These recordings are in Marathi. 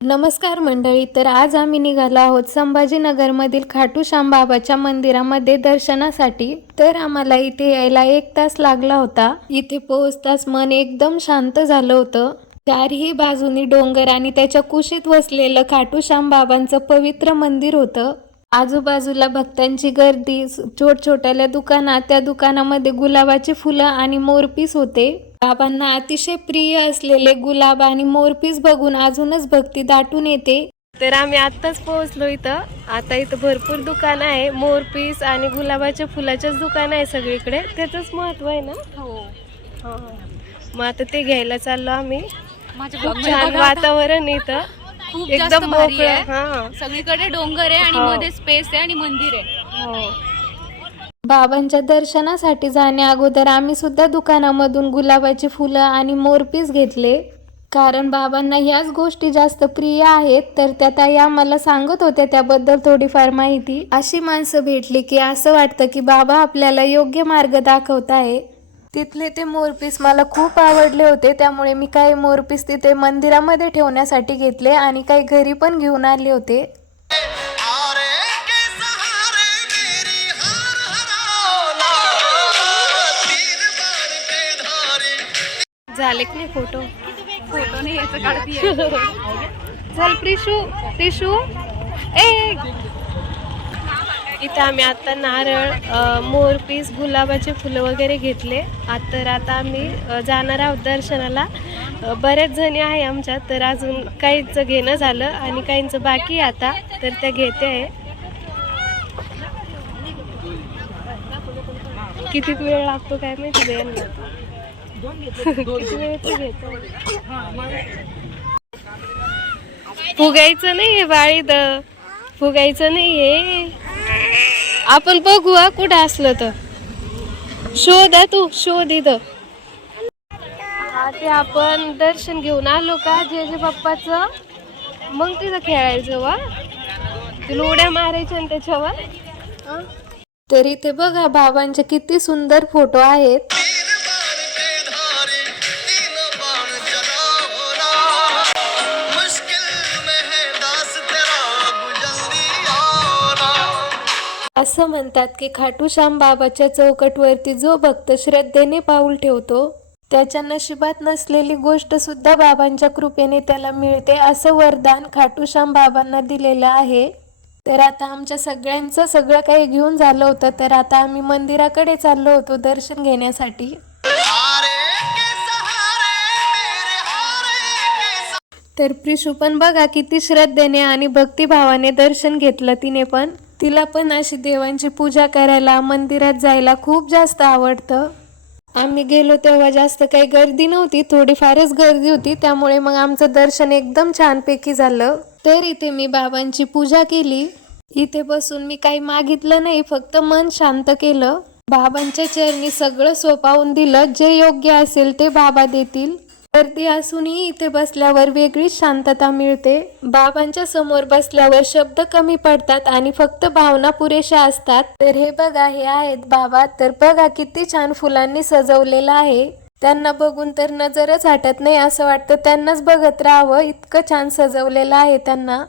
नमस्कार मंडळी. तर आज आम्ही निघालो आहोत संभाजीनगरमधील खाटू श्याम बाबाच्या मंदिरामध्ये दर्शनासाठी. तर आम्हाला इथे यायला 1 तास लागला होता. इथे पोहोचताच मन एकदम शांत झालं होतं. चारही बाजूनी डोंगर आणि त्याच्या कुशीत वसलेलं खाटू श्याम बाबांचं पवित्र मंदिर होतं. आजूबाजूला भक्तांची गर्दी, छोट्या दुकानात, त्या दुकानामध्ये गुलाबाची फुलं आणि मोरपीस होते. बाबांना अतिशय प्रिय असलेले गुलाब आणि मोरपीस बघून अजूनच भक्ती दाटून येते. तर आम्ही आत्ताच पोहोचलो इथं. आता इथं भरपूर दुकान आहे, मोरपीस आणि गुलाबाच्या फुलाचेच दुकान आहे सगळीकडे. त्याचंच महत्व आहे ना. हो. मग आता ते घ्यायला चाललो आम्ही. खूप छान वातावरण इथं, एकदम मोकळं. सगळीकडे डोंगर आहे आणि मध्ये स्पेस आहे आणि मंदिर आहे. हो. बाबांच्या दर्शनासाठी जाण्या अगोदर आम्ही सुद्धा दुकानामधून गुलाबाची फुलं आणि मोरपीस घेतले, कारण बाबांना ह्याच गोष्टी जास्त प्रिय आहेत. तर त्या ताई आम्हाला सांगत होत्या त्याबद्दल थोडीफार माहिती. अशी माणसं भेटली की असं वाटतं की बाबा आपल्याला योग्य मार्ग दाखवत आहे. तिथले ते मोरपीस मला खूप आवडले होते, त्यामुळे मी काही मोरपीस तिथे मंदिरामध्ये ठेवण्यासाठी घेतले आणि काही घरी पण घेऊन आले होते. झाले की नाही फोटो नाही याचं काढतीये. चल प्रिशू इथं आम्ही आता नारळ, मोरपीस, गुलाबाचे फुलं वगैरे घेतले. तर आता आम्ही जाणार आहोत दर्शनाला. बऱ्याच जणी आहे आमच्यात, तर अजून काहींचं घेणं झालं आणि काहींचं बाकी आहे आता, तर त्या घेते आहे. किती वेळ लागतो काय माहिती यांना. फुगायचं नाहीये बाळीद, फुगायचं नाहीये. आपण बघू कुठं असलं तर. शोध इथं. ते आपण दर्शन घेऊन आलो का जेजे बाप्पाचं, मग तिथं खेळायचं. वा तुला उड्या मारायच्या ना त्याच्यावर. तरी ते बघा बाबांचे किती सुंदर फोटो आहेत. असं म्हणतात की खाटू श्याम बाबाच्या चौकटवरती जो भक्त श्रद्धेने पाऊल ठेवतो, त्याच्या नशिबात नसलेली गोष्ट सुद्धा बाबांच्या कृपेने त्याला मिळते, असं वरदान खाटू श्याम बाबांना दिलेलं आहे. तर आता आमच्या सगळ्यांचं सगळं काही घेऊन झालं होतं, तर आता आम्ही मंदिराकडे चाललो होतो दर्शन घेण्यासाठी. तर प्रिशू पण बघा किती श्रद्धेने आणि भक्तिभावाने दर्शन घेतलं तिने पण. तिला पण अशी देवांची पूजा करायला, मंदिरात जायला खूप जास्त आवडतं. आम्ही गेलो तेव्हा जास्त काही गर्दी नव्हती, थोडीफारच गर्दी होती, त्यामुळे मग आमचं दर्शन एकदम छानपैकी झालं. तर इथे मी बाबांची पूजा केली. इथे बसून मी काही मागितलं नाही, फक्त मन शांत केलं. बाबांच्या चरणी सगळं सोपावून दिलं. जे योग्य असेल ते बाबा देतील. गर्दी असूनही इथे बसल्यावर वेगळीच शांतता मिळते. बाबांच्या समोर बसल्यावर शब्द कमी पडतात आणि फक्त भावना पुरेशा असतात. तर हे बघा, हे आहेत बाबा. तर बघा किती छान फुलांनी सजवलेलं आहे. त्यांना बघून तर नजरच हटत नाही, असं वाटतं त्यांनाच बघत राहावं, इतकं छान सजवलेलं आहे त्यांना.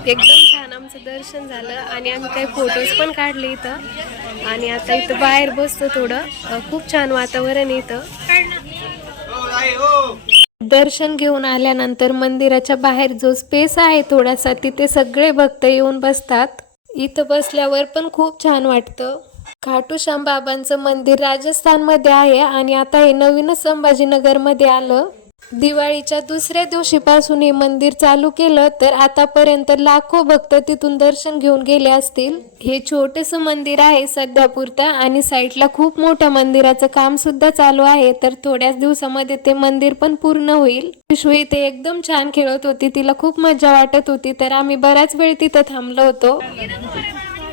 एकदम छान आमचं दर्शन झालं आणि आम्ही काही फोटोज पण काढले इथं. आणि आता इथं बाहेर बसतो थोडं. खूप छान वातावरण इथं. दर्शन घेऊन आल्यानंतर मंदिराच्या बाहेर जो स्पेस आहे थोडासा, तिथे सगळे भक्त येऊन बसतात. इथं बसल्यावर पण खूप छान वाटतं. खाटू श्याम बाबांचं मंदिर राजस्थानमध्ये आहे आणि आता हे नवीनच संभाजीनगरमध्ये आलं. दिवाळीच्या दुसऱ्या दिवशीपासून हे मंदिर चालू केलं, तर आतापर्यंत लाखो भक्त तिथून दर्शन घेऊन गेले असतील. हे छोटेसं मंदिर आहे सध्या पुरतं आणि साईडला खूप मोठ्या मंदिराचं काम सुद्धा चालू आहे. तर थोड्याच दिवसामध्ये ते मंदिर पण पूर्ण होईल. विश्व इथे एकदम छान खेळत होती, तिला खूप मजा वाटत होती, तर आम्ही बराच वेळ तिथं थांबलो होतो.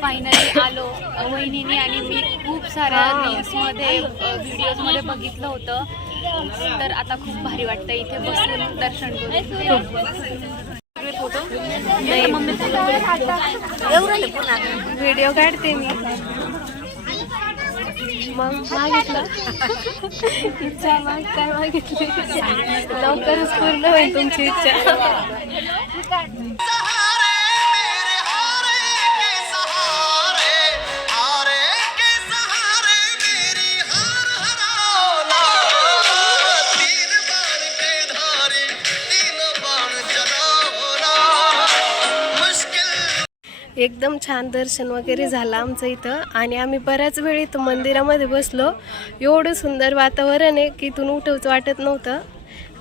फायनली आलो. वहिनीने आणि मी खूप साऱ्या रील्समध्ये, व्हिडिओजमध्ये बघितलं होतं. तर आता खूप भारी वाटतं इथे बसून दर्शन करून. व्हिडिओ काढते मी. मग मागितलं इच्छा, मग काय मागितली? लवकरच पूर्ण होईल तुमची इच्छा. एकदम छान दर्शन वगैरे झालं आमचं इथं आणि आम्ही बऱ्याच वेळ इथं मंदिरामध्ये बसलो. एवढं सुंदर वातावरण आहे की इथून उठवच वाटत नव्हतं.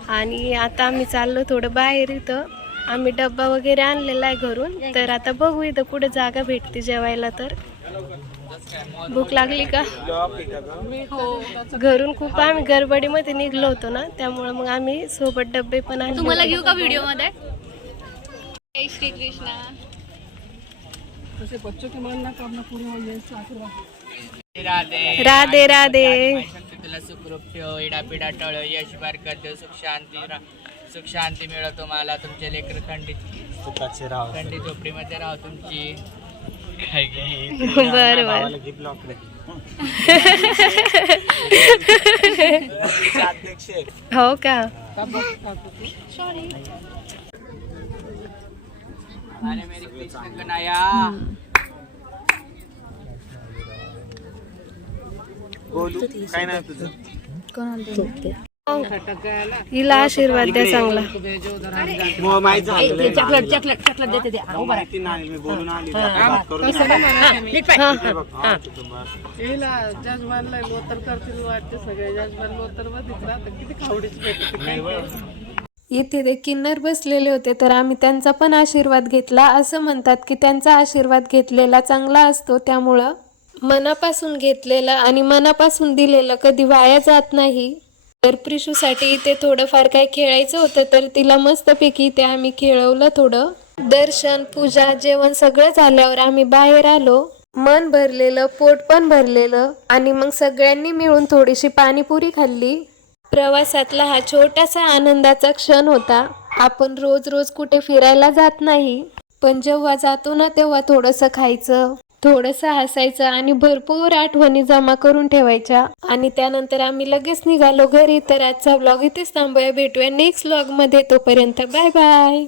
आणि आता आम्ही चाललो थोडं बाहेर. इथं आम्ही डब्बा वगैरे आणलेला आहे घरून. तर आता बघू इथं कुठे जागा भेटते जेवायला. तर भूक लागली का? घरून खूप आम्ही गडबडीमध्ये निघलो होतो ना, त्यामुळे मग आम्ही सोबत डब्बे पण आणले. तुम्हाला घेऊ का व्हिडिओ मध्ये? जय श्री कृष्ण. बच्चों के मन ना कामना पूरी हो जाए आशीर्वाद. राधे राधे. तुला सुखरूप ठेव, इडापिडा टळ, यश बरकत देव, सुख शांती मिळो तुम्हाला. तुमचे लेकर खंडित झोपडीमध्ये राहो तुमची. बरोबर. हो का? आणि मेरी कृष्ण कन्हैया. काय नाही तुझं? हिला आशीर्वाद द्या चांगला. जजमानला लोतर करतील वाटते. सगळे जजमान लोतर मध्येच राहतात. किती खावडीच भेटते. इथे ते किन्नर बसलेले होते तर आम्ही त्यांचा पण आशीर्वाद घेतला. असं म्हणतात की त्यांचा आशीर्वाद घेतलेला चांगला असतो, त्यामुळं मनापासून घेतलेलं आणि मनापासून दिलेलं कधी वाया जात नाही. तर प्रिशूसाठी इथे थोडंफार काय खेळायचं होतं तर तिला मस्तपैकी इथे आम्ही खेळवलं थोडं. दर्शन, पूजा, जेवण सगळं झाल्यावर आम्ही बाहेर आलो. मन भरलेलं, पोट पण भरलेलं आणि मग सगळ्यांनी मिळून थोडीशी पाणीपुरी खाल्ली. प्रवासातला हा छोटासा आनंदाचा क्षण होता. आपण रोज रोज कुठे फिरायला जात नाही, पण जेव्हा जातो ना तेव्हा थोडंसं खायचं, थोडंसं हसायचं आणि भरपूर आठवणी जमा करून ठेवायच्या. आणि त्यानंतर आम्ही लगेच निघालो घरी. तर आजचा व्लॉग इथेच थांबूया. भेटूया नेक्स्ट व्लॉग मध्ये. तोपर्यंत बाय बाय.